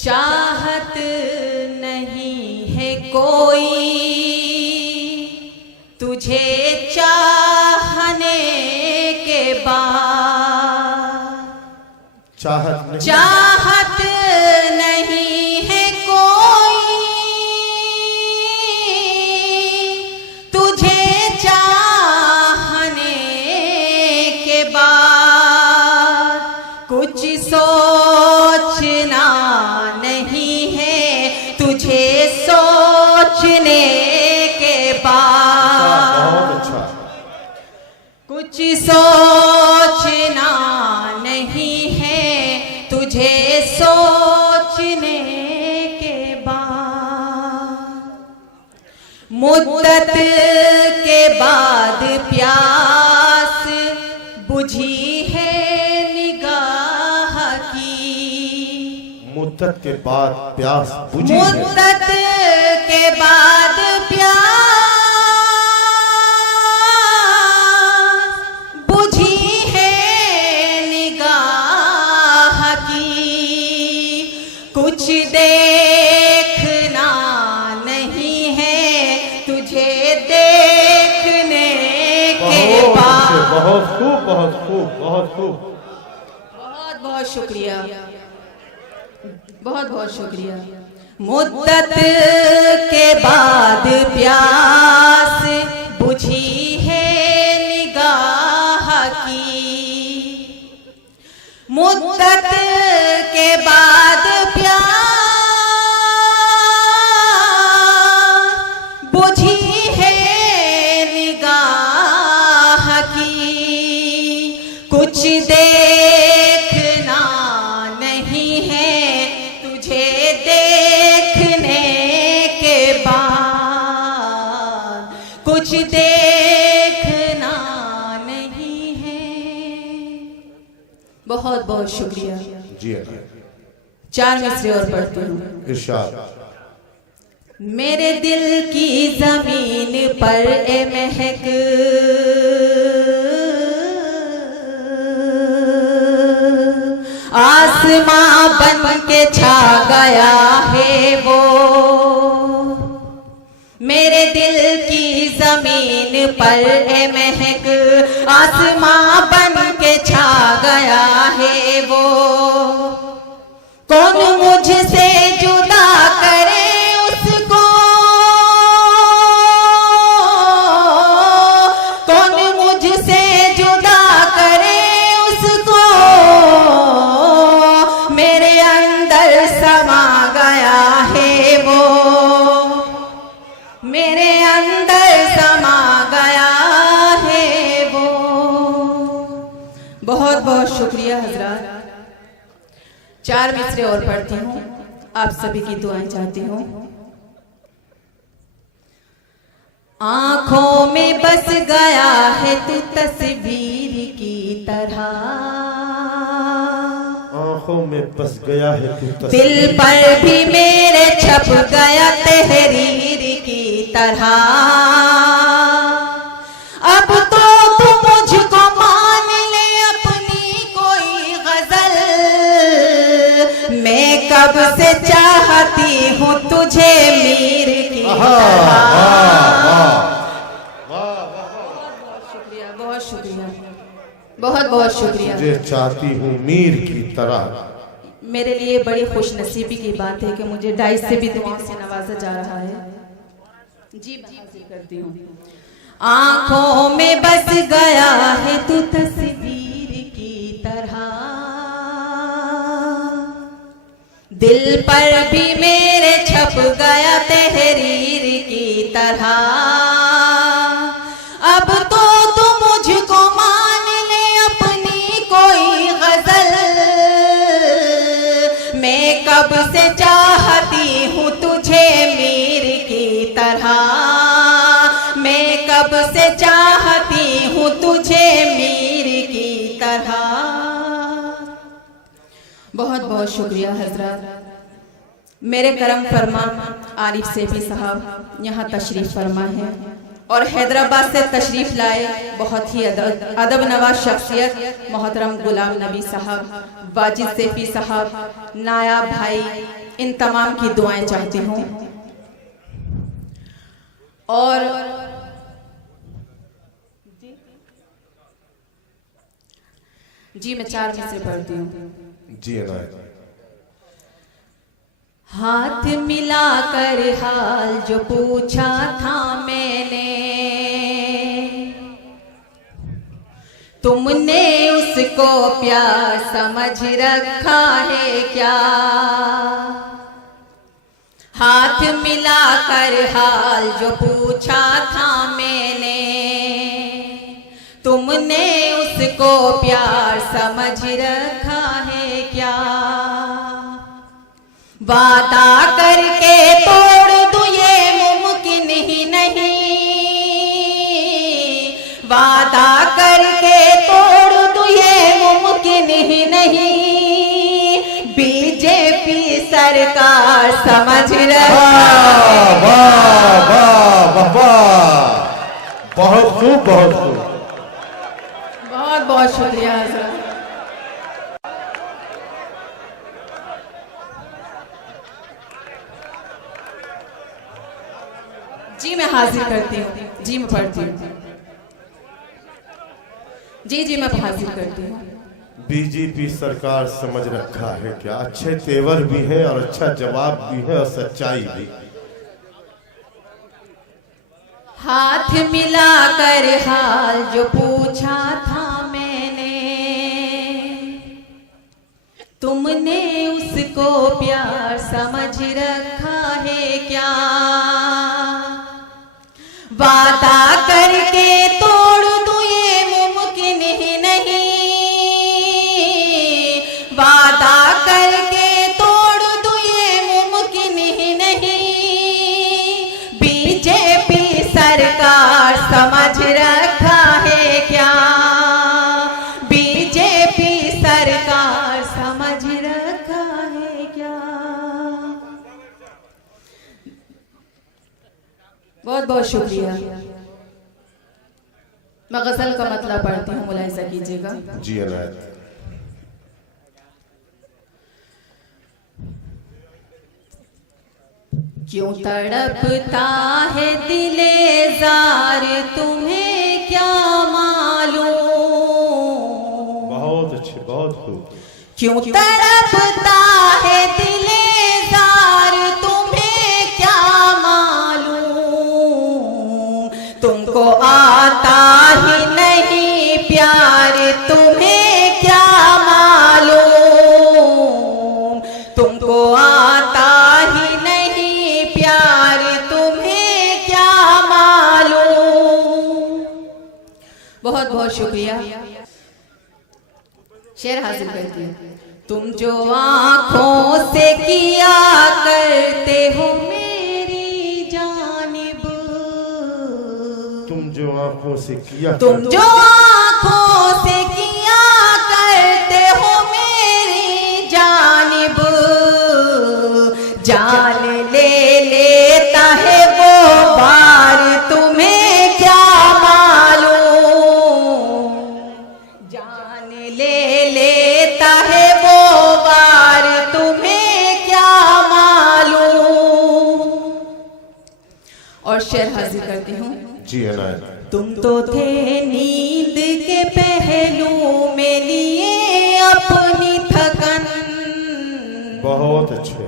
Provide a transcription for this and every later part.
चाहत नहीं है कोई तुझे चाहने के बाद, चाहत नहीं है कोई तुझे चाहने के बाद, कुछ सोचना नहीं है तुझे सोचने के बाद, कुछ सोचना नहीं है तुझे सोचने के बाद, मुद्दत के बाद प्यास बुझी है निगाह की, मुद्दत के बाद प्यास बुझी, मुद्दत के बाद प्यास बुझी है निगाह की, कुछ देखना नहीं है तुझे देखने के बाद। बहुत खूब, बहुत खूब, बहुत खूब। बहुत बहुत शुक्रिया, बहुत बहुत शुक्रिया। मुद्दत के बाद प्यास बुझी है निगाह की, मुद्दत के बाद प्यास बुझी है निगाह की, कुछ देखना नहीं है तुझे देखने के बाद, कुछ देखना नहीं है। बहुत बहुत शुक्रिया जी। 4 मिसरे और पढ़ती हूँ। इरशाद। मेरे दिल की जमीन पर ए महक आसमां बन के छा गया है वो, मेरे दिल की जमीन पर ए महक आसमां बन के छा गया है वो, कौन मुझसे जुदा करे उसको, कौन मुझसे जुदा करे उसको, मेरे अंदर समा गया है वो, मेरे अंदर समा गया है वो। बहुत बहुत शुक्रिया हजरात। 4 मिसरे और पढ़ती हूँ, आप सभी की दुआएं चाहती हूँ। आंखों में बस गया है तू तस्वीर की तरह, आंखों में बस गया है तू तस्वीर, दिल पर भी मेरे छप गया तहरीर की तरह, अब तो तू मुझको मान ले अपनी कोई गजल, मैं कब से चाहती हूँ तुझे मीर की तरह। बहुत शुक्रिया, बहुत शुक्रिया, बहुत बहुत शुक्रिया। मुझे चाहती हूँ मीर की तरह। मेरे लिए बड़ी खुशनसीबी की बात है कि मुझे डाइस से भी दुआ से नवाजा जा रहा है। जी हाजिर करती हूँ। आंखों में बस गया है तू तस्वीर की तरह, दिल पर भी मेरे छप गया तहरीर की तरह, अब तो तू मुझको मान ले अपनी कोई गजल, मैं कब से चाहती हूँ तुझे मीर की तरह, मैं कब से चाहती हूँ तुझे मीर की तरह। बहुत बहुत शुक्रिया हजरत। मेरे करम फरमा आरिफ सेफी साहब यहाँ तशरीफ फरमा है और हैदराबाद से तशरीफ लाए बहुत ही अदब नवाज शख्सियत मोहतरम गुलाम नबी साहब, वाजिद सेफी साहब, नायाब भाई इन तमाम की दुआएं चाहती हूँ। और जी मैं 4 मिसरे पढ़ती हूँ। जी अनायत। हाथ मिलाकर हाल जो पूछा था मैंने, तुमने उसको प्यार समझ रखा है क्या? हाथ मिलाकर हाल जो पूछा था मैंने, तुमने उसको प्यार समझ रखा है क्या? वादा करके तोड़ दूं ये मुमकिन ही नहीं, वादा करके तोड़ दूं ये मुमकिन ही नहीं, बीजेपी सरकार समझ रखा है। वाह वाह वाह वाह, बहुत खूब बहुत खूब। बहुत बहुत शुक्रिया हज़रत। जी मैं हाजिर करती हूँ। जी मैं पढ़ती हूँ। जी मैं हाजिर करती हूँ। बीजेपी सरकार समझ रखा है क्या? अच्छे तेवर भी है और अच्छा जवाब भी है और सच्चाई भी। हाथ मिलाकर हाल जो पूछा था मैंने, तुमने उसको प्यार समझ रखा है क्या? वादा करके तोड़ दूं ये मुमकिन ही नहीं, वादा करके तोड़ दूं ये मुमकिन ही नहीं, बीजेपी सरकार समझ रखा है क्या? बीजेपी सरकार समझ रखा है क्या? बहुत बहुत शुक्रिया। मैं गजल का मतलब पढ़ती हूँ, मुलाहिजा कीजिएगा। जी अनायत। क्यों तड़पता है दिले जार तुम्हें क्या मालूम? बहुत अच्छे, बहुत खूब। क्यों तड़पता है दिले जार तुम्हें क्या मालूम? तुमको आता ही नहीं प्यार तुम्हें क्या मालूम? तुमको आता ही नहीं प्यार तुम्हें क्या मालूम? बहुत बहुत शुक्रिया। शेर हाजिर करती हूँ। तुम जो आँखों से किया करते हो मेरी जानिब, तुम जो आंखों से किया तुम जो आँखों से किया करते हो मेरी जानिब, जान ले लेता है वो बार तुम्हें क्या मालूम? जान ले लेता है वो बार तुम्हें क्या मालूम? और शेर हाजिर करती हूँ। जी अनायत। तुम तो थे नींद के पहलू में लिए अपनी थकन, बहुत अच्छे।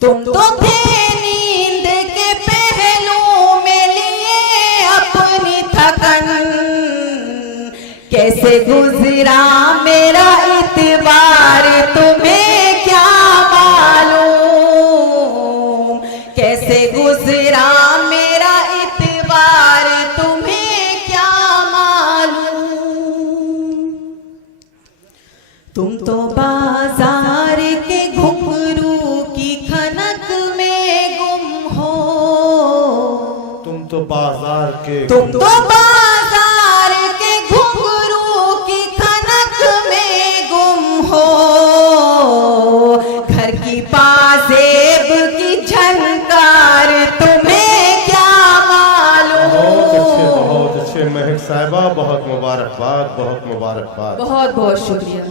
तुम तो थे नींद के पहलू में लिए अपनी थकन, कैसे गुजरा मेरा इतबार तुम्हें क्या मालूम? कैसे गुजरा मेरा इतबार तुम्हें क्या मालूम? तुम तो बाजार के घुंघरू की खनक में गुम हो, तुम तो बाजार के तुम तो बाजार के घुंघरू की खनक में गुम हो, घर की पाजेब की झनकार तुम्हें क्या मालूम? बहुत अच्छे महक साहिबा, बहुत मुबारकबाद, बहुत मुबारकबाद। बहुत बहुत शुक्रिया।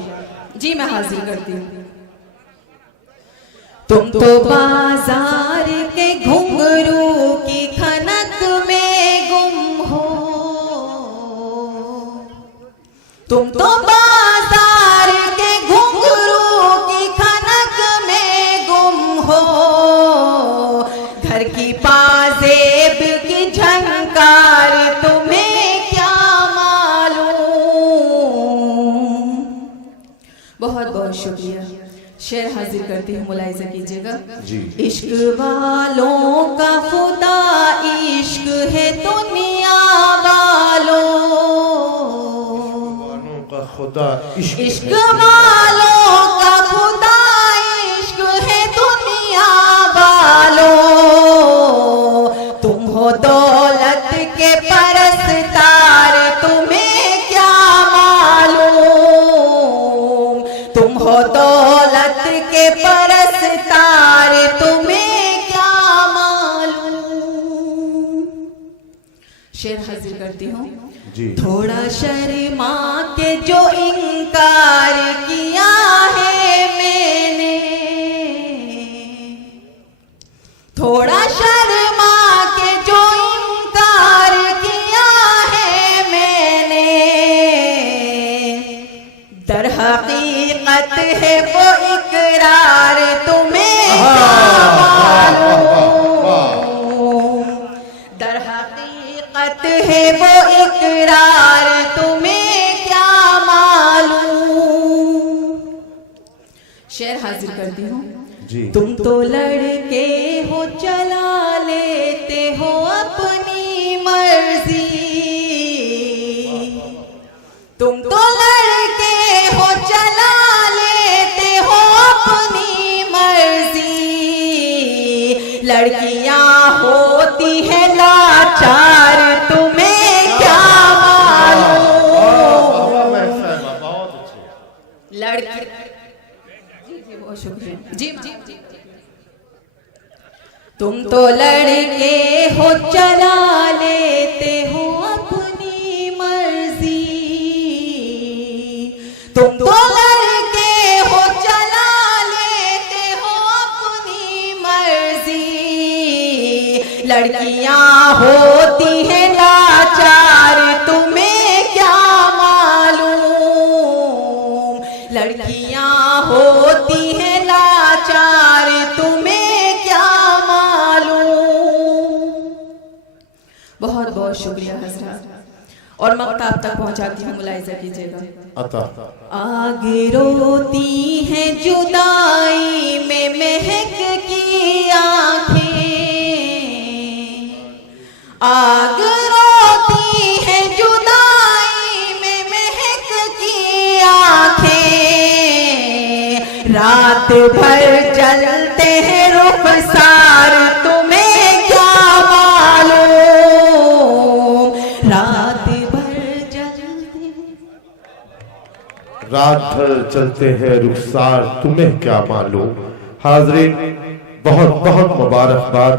जी मैं हाजिर करती हूँ। तुम तो बाजार के घुंघरू की खनक में गुम हो, तुम तो बाजार के घुंघरू की खनक में गुम हो। घर की पाजेब की झंकार तुम्हें क्या मालूम। बहुत बहुत शुक्रिया। शेर हाजिर करती हूँ, मुलाहिजा कीजिएगा। इश्क वालों का खुदा इश्क है दुनिया वालों का खुदा इश्क वालों का खुदा इश्क है दुनिया वालों। तुम हो दौलत के परस्तार तुम्हें क्या मालूम। तुम हो दौलत के परस्तार तुम्हें क्या मालूम। शेर हाजिर करती हूँ। थोड़ा शर्मा के जो इनकार किया है मैंने, थोड़ा शर्मा के जो इनकार किया है मैंने, दर हकीकत है वो इकरार तुम्हें क्या मालूम। दर हकीकत है वो इकरार तुम्हें क्या मालूम। शेर हाजिर करती हूँ। तुम तो लड़के हो चला लेते हो अपनी मर्जी, तुम तो लड़के हो चला लेते हो अपनी मर्जी। लड़कियां होती है लाचार तुम्हें क्या मालूम। लड़की जी बहुत शुक्रिया जी। तुम तो लड़के हो चला लेते हो अपनी मर्जी, तुम तो लड़के हो चला लेते हो अपनी मर्जी। लड़कियां होती हैं लाचार तुम्हें क्या मालूम। लड़कियां होती हैं लाचार तुम्हें क्या मालूम। बहुत बहुत शुक्रिया हजरत। और मक्ताब तक पहुंचाती हूँ, मुलाहिजा कीजिएगा। आग रोती है जुदाई में महक की आंखें, आग रोती है जुदाई में महक की आंखें। रात भर जलते हैं रुखसार तुम्हें क्या मालूम। रात भर चलते हैं रुखसार तुम्हें क्या मालूम। हाज़रीन, बहुत बहुत मुबारकबाद।